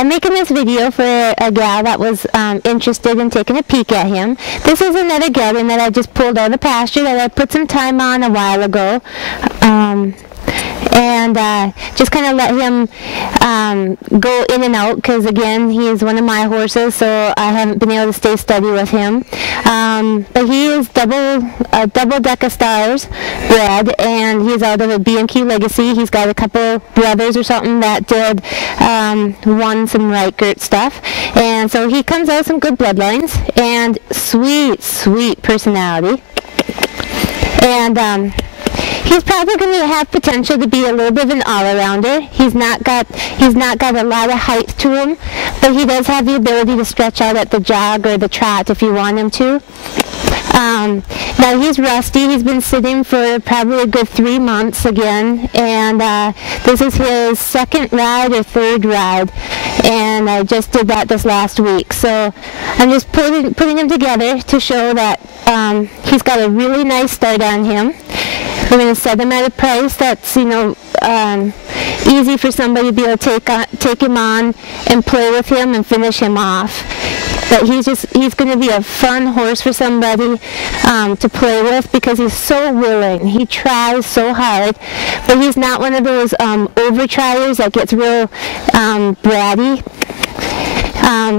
I'm making this video for a gal that was interested in taking a peek at him. This is another gelding that I just pulled out of the pasture that I put some time on a while ago. And just kind of let him go in and out, because again, he is one of my horses, so I haven't been able to stay steady with him. But he is double deck of stars bred, and he's out of a B&Q legacy. He's got a couple brothers or something that did won some Reichert stuff, and so he comes out some good bloodlines and sweet personality. And he's probably going to have potential to be a little bit of an all-arounder. He's not got a lot of height to him, but he does have the ability to stretch out at the jog or the trot if you want him to. Now he's rusty. He's been sitting for probably a good 3 months again, and this is his second ride or third ride, and I just did that this last week. So I'm just putting him together to show that he's got a really nice start on him. We're going to set him at a price that's, you know, easy for somebody to be able to take him on and play with him and finish him off. But he's going to be a fun horse for somebody to play with, because he's so willing. He tries so hard, but he's not one of those over-triers that gets real bratty.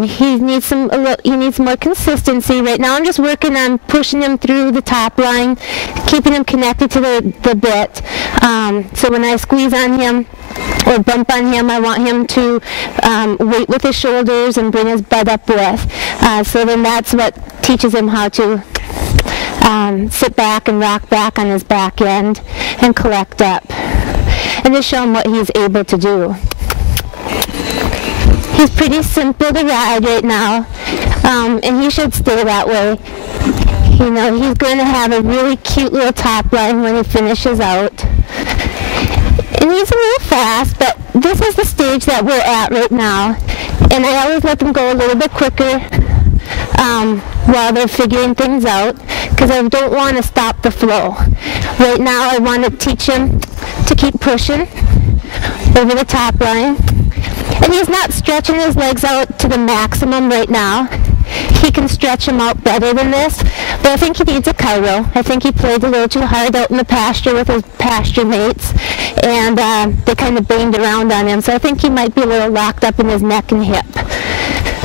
He needs more consistency. Right now I'm just working on pushing him through the top line, keeping him connected to the bit. So when I squeeze on him or bump on him, I want him to wait with his shoulders and bring his butt up with. So then that's what teaches him how to sit back and rock back on his back end and collect up, and just show him what he's able to do. He's pretty simple to ride right now, and he should stay that way. You know, he's going to have a really cute little top line when he finishes out. And he's a little fast, but this is the stage that we're at right now. And I always let them go a little bit quicker while they're figuring things out, because I don't want to stop the flow. Right now I want to teach him to keep pushing over the top line. And he's not stretching his legs out to the maximum right now. He can stretch them out better than this, but I think he needs a chiro. I think he played a little too hard out in the pasture with his pasture mates, and they kind of banged around on him. So I think he might be a little locked up in his neck and hip.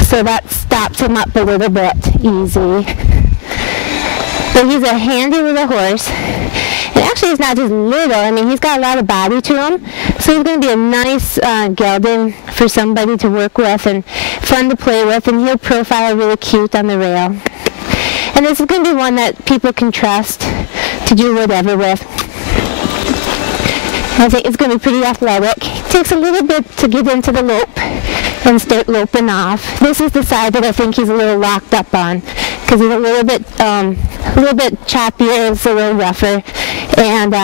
So that stops him up a little bit easy. But he's a handy little horse. And actually he's not just little, I mean he's got a lot of body to him, so he's going to be a nice gelding for somebody to work with and fun to play with, and he'll profile really cute on the rail. And this is going to be one that people can trust to do whatever with. I think it's going to be pretty athletic. It takes a little bit to get into the lope and start loping off. This is the side that I think he's a little locked up on, because he's a little bit choppier, it's a little rougher, and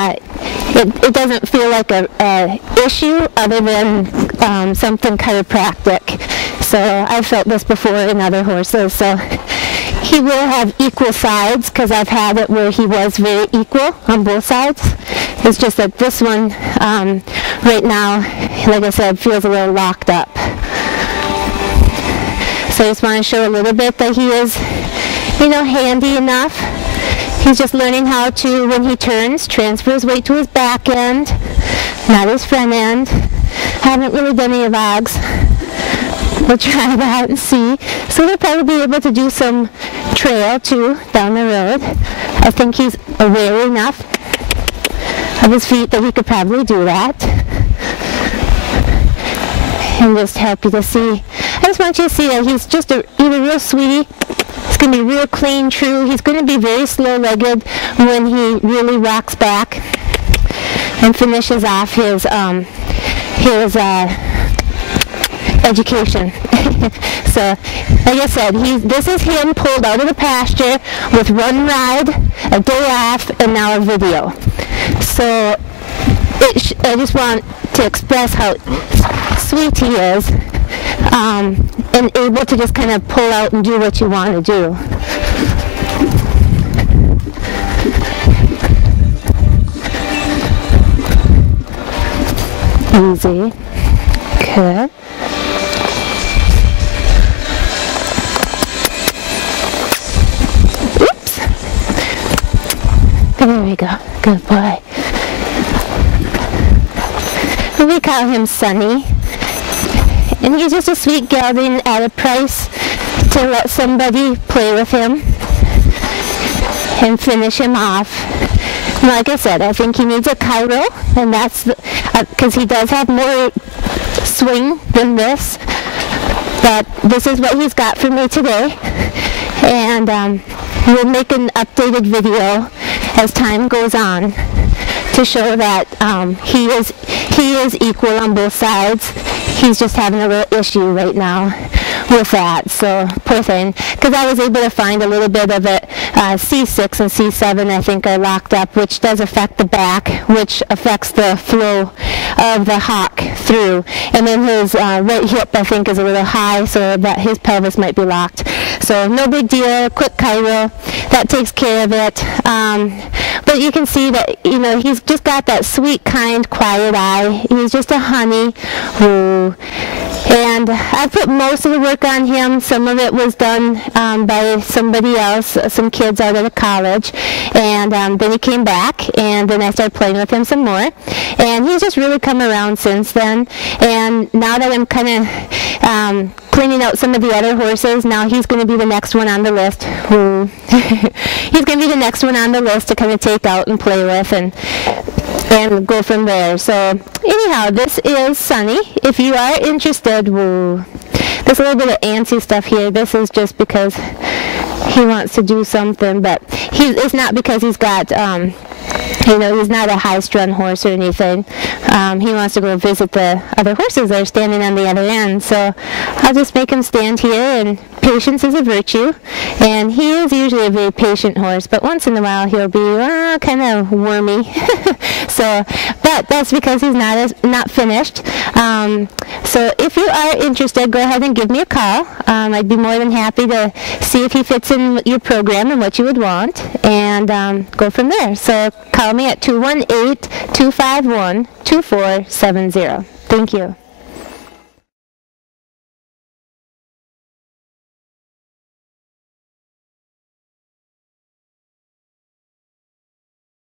it doesn't feel like a issue other than something chiropractic. So I've felt this before in other horses. So he will have equal sides, because I've had it where he was very equal on both sides. It's just that this one right now, like I said, feels a little locked up. So I just want to show a little bit that he is, you know, handy enough. He's just learning how to, when he turns, transfer his weight to his back end, not his front end. Haven't really done any logs. We'll try that out and see. So he'll probably be able to do some trail too down the road. I think he's aware enough of his feet that he could probably do that. And just help you to see. I just want you to see that he's just he's a real sweetie. He's going to be real clean, true. He's going to be very slow-legged when he really rocks back and finishes off his education. So, like I said, this is him pulled out of the pasture with one ride, a day off, and now a video. So I just want to express how sweet he is, and able to just kind of pull out and do what you want to do. Easy. Good. we go. Good boy. We call him Sunny. And he's just a sweet gelding at a price to let somebody play with him and finish him off. Like I said, I think he needs a Cairo, and that's because he does have more swing than this. But this is what he's got for me today, and we'll make an updated video as time goes on to show that he is equal on both sides. He's just having a little issue right now with that, so poor thing. Because I was able to find a little bit of it. C6 and C7 I think are locked up, which does affect the back, which affects the flow of the hock through. And then his right hip I think is a little high, so that his pelvis might be locked. So no big deal, quick Cairo, that takes care of it. But you can see that, you know, he's just got that sweet, kind, quiet eye. He's just a honey. Ooh. And I put most of the work on him. Some of it was done by somebody else, some kids out of the college. And then he came back, and then I started playing with him some more. And he's just really come around since then. And now that I'm kind of cleaning out some of the other horses, now he's going to be the next one on the list. Ooh. He's going to be the next one on the list to kind of take out and play with and go from there. So anyhow, this is Sunny. If you are interested, woo. There's a little bit of antsy stuff here. This is just because he wants to do something, but it's not because he's got you know, he's not a high-strung horse or anything. He wants to go visit the other horses that are standing on the other end. So I'll just make him stand here, and patience is a virtue. And he is usually a very patient horse, but once in a while he'll be kind of wormy. So, but that's because he's not finished. So if you are interested, go ahead and give me a call. I'd be more than happy to see if he fits in your program and what you would want, and go from there. So call me at 218-251-2470. Thank you.